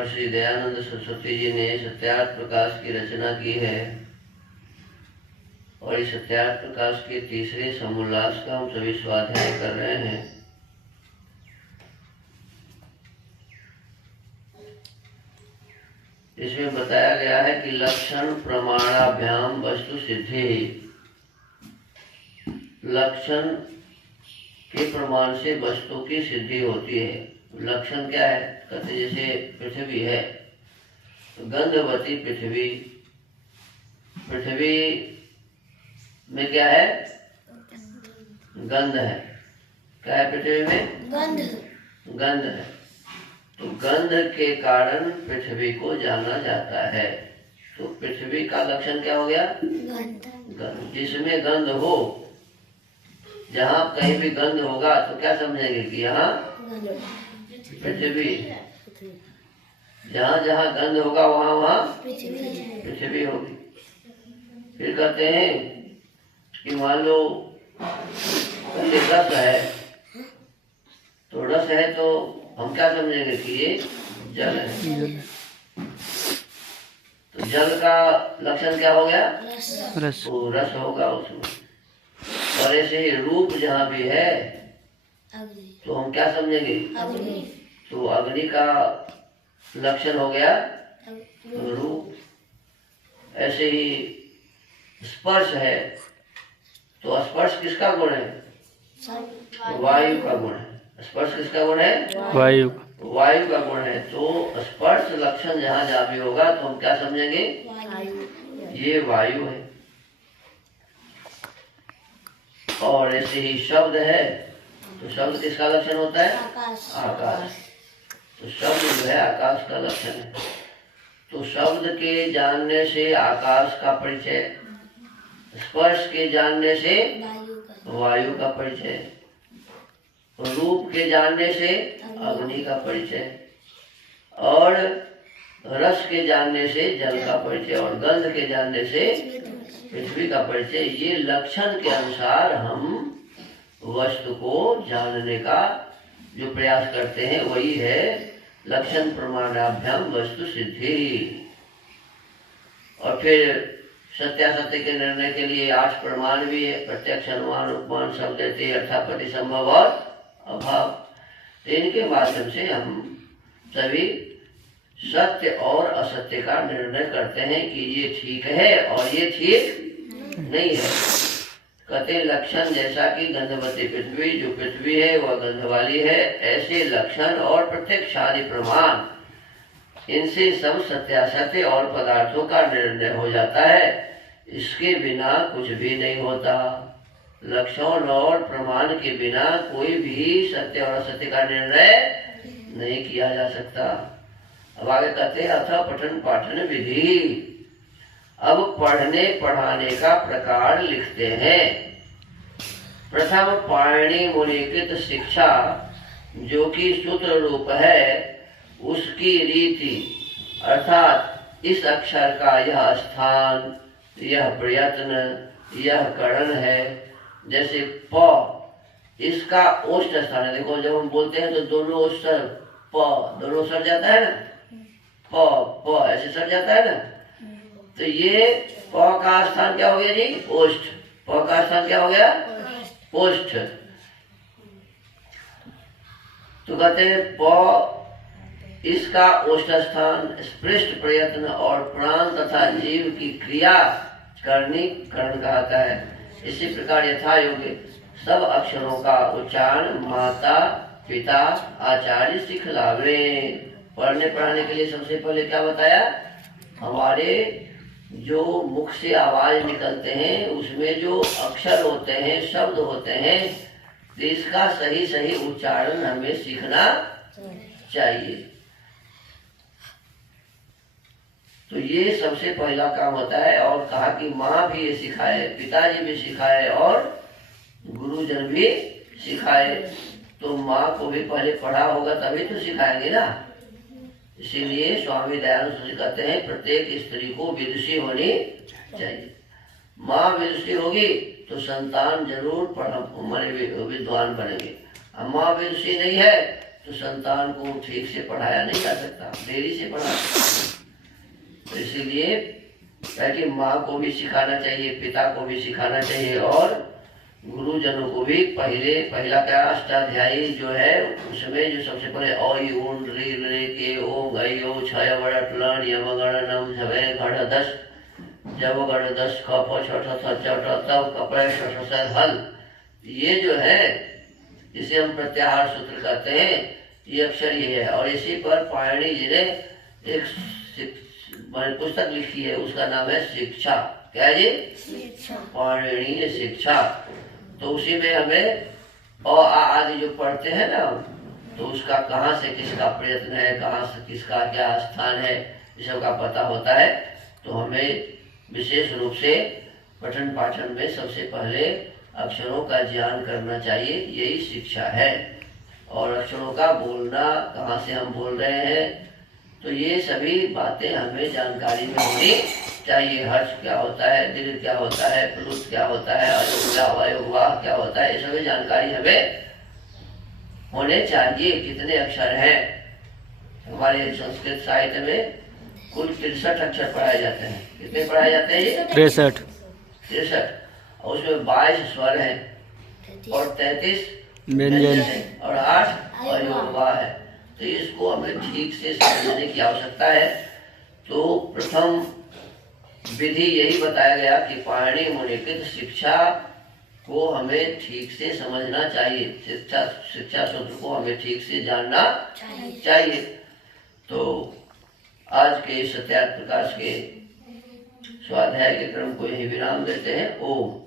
महर्षि दयानंद सरस्वती जी ने सत्यार्थ प्रकाश की रचना की है और इस सत्यार्थ प्रकाश के तीसरे समोल्लास का हम सभी स्वाध्याय कर रहे हैं। इसमें बताया गया है कि लक्षण प्रमाणाभ्याम वस्तु सिद्धि, लक्षण के प्रमाण से वस्तु की सिद्धि होती है। लक्षण क्या है? कहते जैसे पृथ्वी है, गंधवती पृथ्वी, पृथ्वी में क्या है? गंध है। क्या है पृथ्वी में? गंध है। तो गंध के कारण पृथ्वी को जाना जाता है। तो पृथ्वी का लक्षण क्या हो गया? गंध। जिसमें गंध हो, जहाँ कहीं भी गंध होगा तो क्या समझेंगे कि यहाँ पृथ्वी, जहाँ जहाँ गंध होगा वहाँ वहाँ पृथ्वी होगी। फिर कहते हैं कि मान लो पहले रस है, तो रस है तो हम क्या समझेंगे कि ये जल है। तो जल का लक्षण क्या हो गया? रस। तो रस होगा उसमें। और ऐसे ही रूप जहाँ भी है तो हम क्या समझेंगे? तो अग्नि का लक्षण हो गया रूप। ऐसे ही स्पर्श है, तो स्पर्श किसका गुण है? वायु का गुण है। स्पर्श किसका गुण है? वायु का गुण है। तो स्पर्श लक्षण जहाँ जहाँ भी होगा तो हम क्या समझेंगे? ये वायु है। और ऐसे ही शब्द है, तो शब्द किसका लक्षण होता है? आकाश। तो शब्द जो है आकाश का लक्षण है। तो शब्द के जानने से आकाश का परिचय, स्पर्श के जानने से वायु का परिचय, रूप के जानने से अग्नि का परिचय, और रस के जानने से जल का परिचय, और गंध के जानने से पृथ्वी का परिचय। ये लक्षण के अनुसार हम वस्तु को जानने का जो प्रयास करते हैं वही है लक्षण प्रमाणाभ्याम वस्तु सिद्धि। और फिर सत्यासत्य के निर्णय के लिए 8 प्रमाण भी है, प्रत्यक्ष, अनुमान, उपमान, शब्द, अर्थापत्ति, संभव और अभाव। तो इनके माध्यम से हम सभी सत्य और असत्य का निर्णय करते हैं कि ये ठीक है और ये ठीक नहीं है। कहते लक्षण जैसा कि गंधवती पृथ्वी, जो पृथ्वी है वह गंध वाली है, ऐसे लक्षण और प्रत्यक्ष आदि प्रमाण, इनसे सब सत्यासत्य और पदार्थों का निर्णय हो जाता है। इसके बिना कुछ भी नहीं होता। लक्षण और प्रमाण के बिना कोई भी सत्य और असत्य का निर्णय नहीं किया जा सकता। अब आगे कहते हैं अथ पठन पाठन विधि। अब पढ़ने पढ़ाने का प्रकार लिखते हैं। प्रथम पाणिनि मुनिकृत शिक्षा, जो कि सूत्र रूप है, उसकी रीति, अर्थात इस अक्षर का यह स्थान, यह प्रयत्न, यह करण है। जैसे प, इसका ओष्ठ स्थान है। देखो जब हम बोलते हैं तो दोनों ओष्ठ प, दोनों सर जाता है ना, प ऐसे सर जाता है ना। तो ये प का स्थान क्या हो गया जी? ओष्ठ। प का स्थान क्या हो गया? ओष्ठ। तो कहते हैं प, इसका ओष्ठ स्थान स्पृष्ट प्रयत्न और प्राण तथा जीव की क्रिया करनी करण कहता है। इसी प्रकार यथा योग्य सब अक्षरों का उच्चारण माता पिता आचार्य सिखलावे। पढ़ने पढ़ाने के लिए सबसे पहले क्या बताया? हमारे जो मुख से आवाज निकलते हैं उसमें जो अक्षर होते हैं, शब्द होते हैं, तो इसका सही सही उच्चारण हमें सीखना चाहिए। तो ये सबसे पहला काम होता है। और कहा कि माँ भी ये सिखाए, पिताजी भी सिखाए और गुरुजन भी सिखाए। तो माँ को भी पहले पढ़ा होगा तभी तो सिखाएंगे ना। इसीलिए स्वामी दयानंद कहते हैं प्रत्येक स्त्री को विदुषी होनी चाहिए। माँ विदुषी होगी तो संतान जरूर विद्वान बनेंगे। माँ विदुषी नहीं है तो संतान को ठीक से पढ़ाया नहीं जा सकता, देरी से पढ़ा सकता। तो इसीलिए पहले माँ को भी सिखाना चाहिए, पिता को भी सिखाना चाहिए और गुरुजनों को भी। पहला क्या अष्टाध्यायी जो है उसमें जो सबसे पहले अ ऊन री रे के ओ गई ओ छय वड़ट लण यम गण नम झवे गण दस जब गण दस ख फ छ ठ थ च ट तब कपड़े श ष स हल, ये जो है जिसे हम प्रत्याहार सूत्र कहते हैं, ये अक्षर ये है। और इसी पर पाणिनि जी ने एक पुस्तक लिखी है, उसका नाम है शिक्षा। क्या है जी? पाणिनीय शिक्षा। तो उसी में हमें अ आ आदि जो पढ़ते हैं ना, तो उसका कहाँ से किसका प्रयत्न है, कहाँ से किसका क्या स्थान है, इस सब का पता होता है। तो हमें विशेष रूप से पठन पाठन में सबसे पहले अक्षरों का ज्ञान करना चाहिए, यही शिक्षा है। और अक्षरों का बोलना, कहाँ से हम बोल रहे हैं, तो ये सभी बातें हमें जानकारी में होनी चाहिए। हर्ष क्या होता है, दीर्घ क्या होता है, प्लुत क्या होता है, अयोग क्या अयोगवाह क्या होता है, ये सभी जानकारी हमें होने चाहिए। कितने अक्षर हैं हमारे संस्कृत साहित्य में? कुल 63 अक्षर पढ़ाए जाते हैं। कितने पढ़ाए जाते हैं ये? 63। और उसमें 22 स्वर हैं और 33 व्यंजन है और 8 अयोगवाह है। तो इसको हमें ठीक से समझने की आवश्यकता है। तो प्रथम विधि यही बताया गया कि पाणिनि मुनिकृत शिक्षा को हमें ठीक से समझना चाहिए, शिक्षा सूत्र को हमें ठीक से जानना चाहिए। तो आज के सत्यार्थ प्रकाश के स्वाध्याय के क्रम को यही विराम देते हैं। ओम।